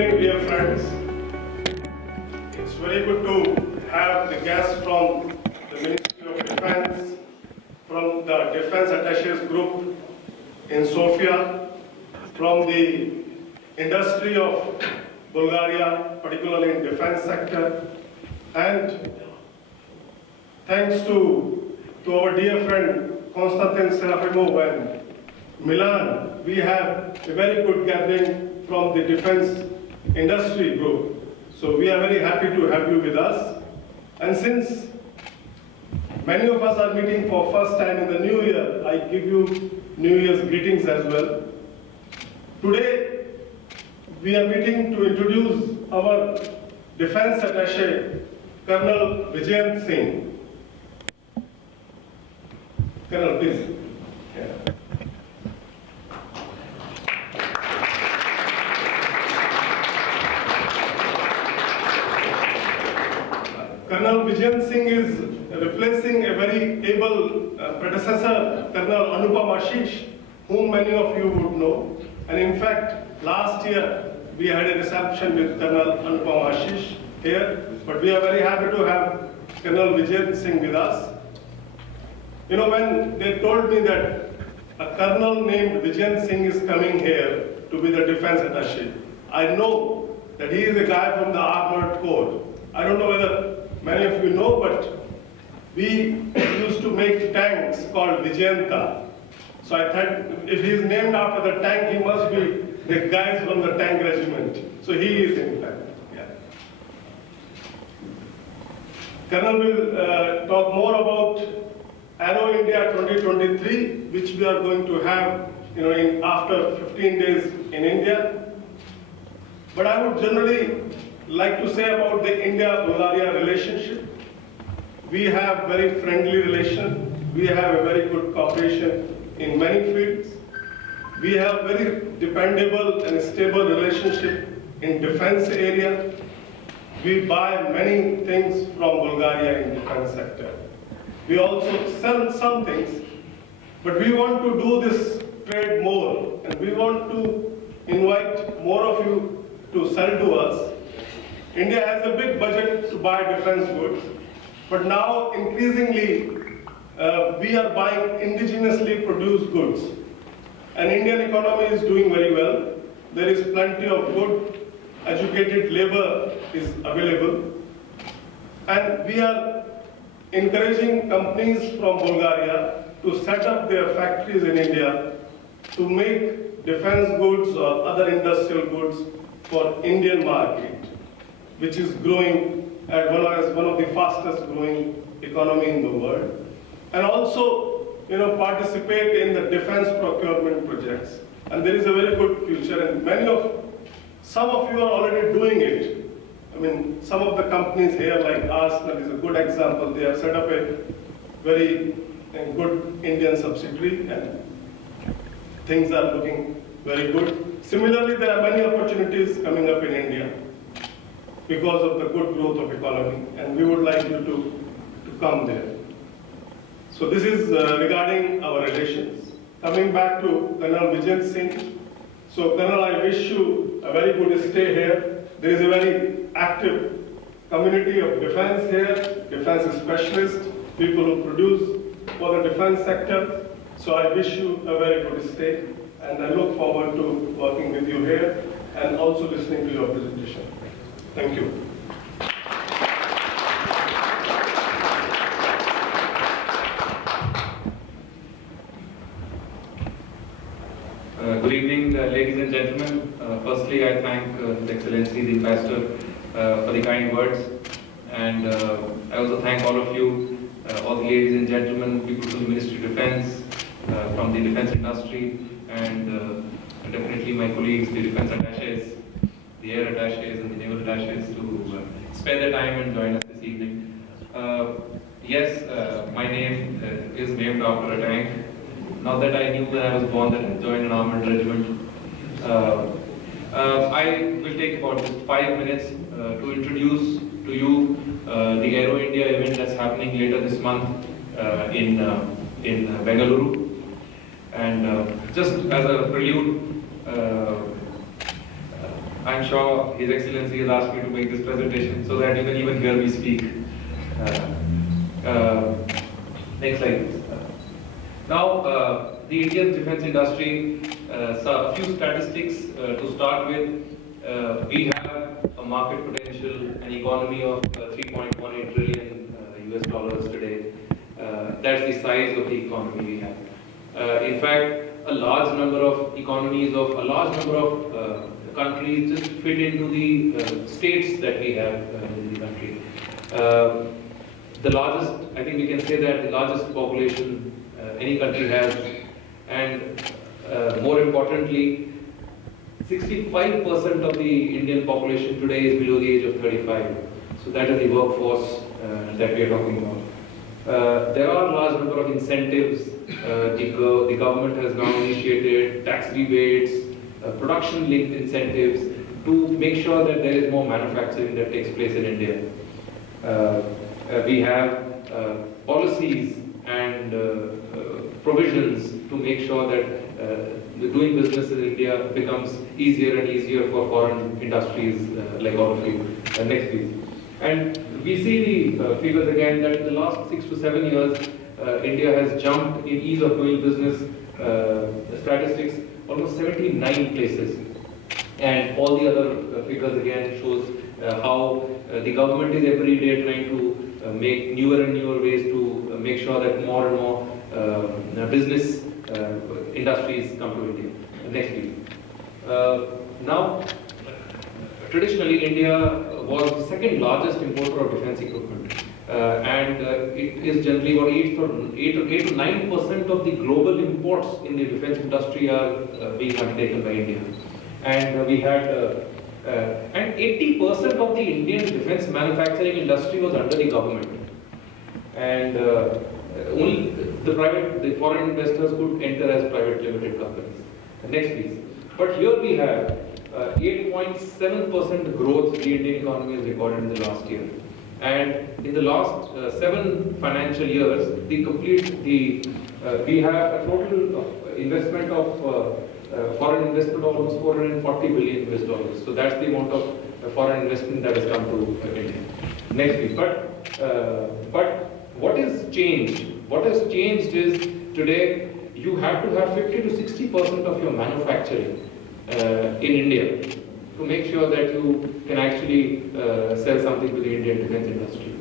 evening, dear friends. It's very good to have the guests from the Ministry of Defense, from the Defense Attaches Group in Sofia, from the industry of Bulgaria, particularly in defense sector, and thanks to our dear friend Konstantin Serafimov and Milan, we have a very good gathering from the defense industry group. So we are very happy to have you with us. And since many of us are meeting for first time in the new year, I give you New Year's greetings as well. Today, we are meeting to introduce our defense attaché, Colonel Vijayant Singh. Colonel, please. Yeah. Colonel Vijayant Singh is replacing a very able predecessor, Colonel Anupam Ashish, whom many of you would know. And in fact, last year we had a reception with Colonel Anupam Ashish here, but we are very happy to have Colonel Vijayant Singh with us. You know, when they told me that a colonel named Vijayant Singh is coming here to be the defense attaché, I know that he is a guy from the armored corps. I don't know whether many of you know, but we used to make tanks called Vijayanta. So I thought if he is named after the tank, he must be the guys from the tank regiment. So he is in fact. Yeah. Colonel will talk more about Aero India 2023, which we are going to have, you know, after 15 days in India. But I would generally like to say about the India-Bulgaria relationship. We have very friendly relation. We have a very good cooperation in many fields. We have very dependable and stable relationship in defense area. We buy many things from Bulgaria in defense sector. We also sell some things, but we want to do this trade more, and we want to invite more of you to sell to us. India has a big budget to buy defense goods, but now increasingly we are buying indigenously produced goods. And Indian economy is doing very well. There is plenty of good, educated labor is available. And we are encouraging companies from Bulgaria to set up their factories in India to make defense goods or other industrial goods for Indian market, which is growing at one of the fastest growing economy in the world. And also, you know, participate in the defense procurement projects. And there is a very good future, and some of you are already doing it. I mean, some of the companies here like Arsenal is a good example. They have set up a very good Indian subsidiary, and things are looking very good. Similarly, there are many opportunities coming up in India because of the good growth of economy, and we would like you to come there. So this is regarding our relations. Coming back to Colonel Vijayant Singh. So Colonel, I wish you a very good stay here. There is a very active community of defense here, defense specialists, people who produce for the defense sector. So I wish you a very good stay, and I look forward to working with you here and also listening to your presentation. Thank you. Good evening, ladies and gentlemen. Firstly, I thank His Excellency, the Ambassador, for the kind words. And I also thank all of you, all the ladies and gentlemen, people from the Ministry of Defense, from the defense industry, and definitely my colleagues, the defense attaches, the air attaches and the naval attaches, to spend their time and join us this evening. Yes, my name is named after a tank. Not that I knew when I was born that I joined an armored regiment. I will take about just 5 minutes to introduce to you the Aero India event that's happening later this month in Bengaluru. And just as a prelude, I'm sure His Excellency has asked me to make this presentation so that you can even hear me speak. Next slide, please. Now, the Indian defense industry, so a few statistics to start with. We have a market potential, an economy of 3.18 trillion US dollars today. That's the size of the economy we have. In fact, a large number of economies of a large number of countries just fit into the states that we have in the country. The largest, I think we can say that the largest population any country has, and more importantly, 65% of the Indian population today is below the age of 35. So that is the workforce that we are talking about. There are a large number of incentives. The government has now initiated tax rebates, production-linked incentives to make sure that there is more manufacturing that takes place in India. We have policies and provisions to make sure that doing business in India becomes easier and easier for foreign industries like all of you. Next please. And we see the figures again that in the last 6 to 7 years, India has jumped in ease of doing business statistics almost 79 places. And all the other figures again shows how the government is every day trying to make newer and newer ways to make sure that more and more business industries come to India. Next please. Now, traditionally India was the second largest importer of defense equipment. And it is generally about 8 to 9% of the global imports in the defense industry are being undertaken by India. And we had, and 80% of the Indian defense manufacturing industry was under the government. And only the foreign investors could enter as private limited companies. Next please. But here we have 8.7% growth the Indian economy has recorded in the last year. And in the last 7 financial years, we have a total investment of foreign investment of almost 440 billion US dollars. So that's the amount of foreign investment that has come to India. Next please. But what has changed? What has changed is today you have to have 50 to 60% of your manufacturing in India to make sure that you can actually sell something to the Indian defense industry.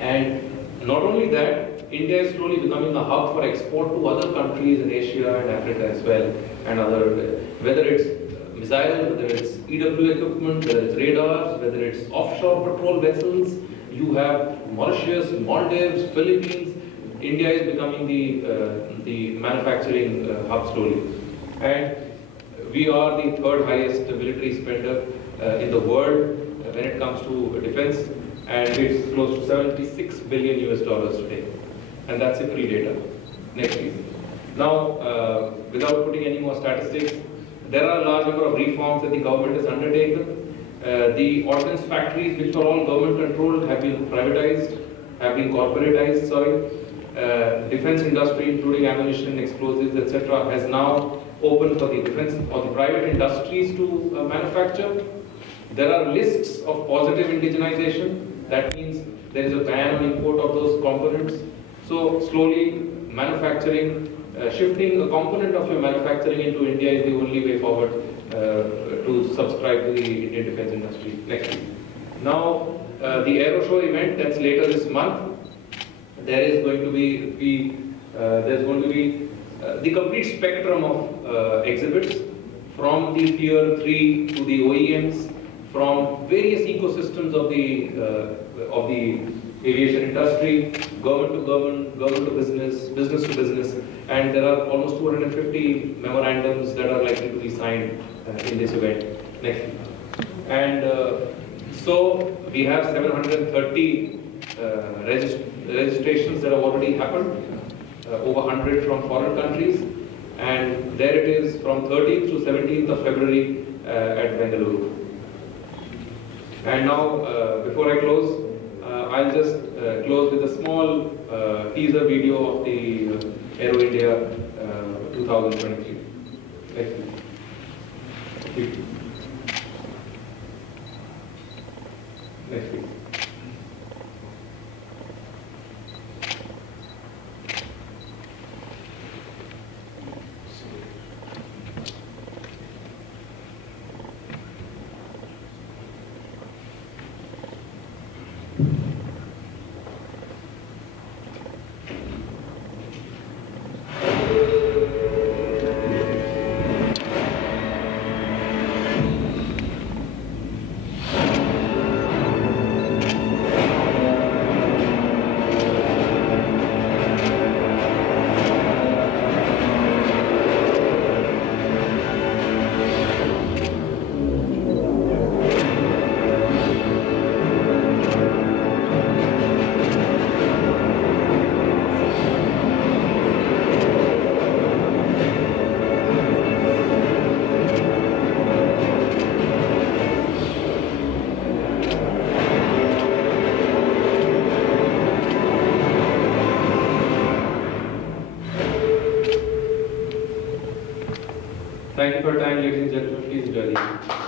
And not only that, India is slowly becoming a hub for export to other countries in Asia and Africa as well, and other, whether it's missiles, whether it's EW equipment, whether it's radars, whether it's offshore patrol vessels. You have Mauritius, Maldives, Philippines. India is becoming the manufacturing hub slowly. And we are the 3rd highest military spender in the world when it comes to defense, and it's close to 76 billion US dollars today. And that's IFRI data. Next please. Now, without putting any more statistics, there are a large number of reforms that the government has undertaken. The ordnance factories, which were all government controlled, have been privatized, have been corporatized, sorry. Defense industry, including ammunition, explosives, etc., has now open for the defense or the private industries to manufacture. There are lists of positive indigenization. That means there is a ban on import of those components. So slowly manufacturing, shifting a component of your manufacturing into India is the only way forward to subscribe to the Indian defense industry. Next please. Now the Aero Show event that's later this month, there is going to be the complete spectrum of exhibits, from the tier 3 to the OEMs, from various ecosystems of the aviation industry, government to government, government to business, business to business, and there are almost 250 memorandums that are likely to be signed in this event. Next. And so we have 730 registrations that have already happened. Over 100 from foreign countries, and there it is from 13th to 17th of February at Bengaluru. And now, before I close, I'll just close with a small teaser video of the Aero India 2023. Next, please. Next, please. Thank you for your time, ladies and gentlemen. Please enjoy the evening.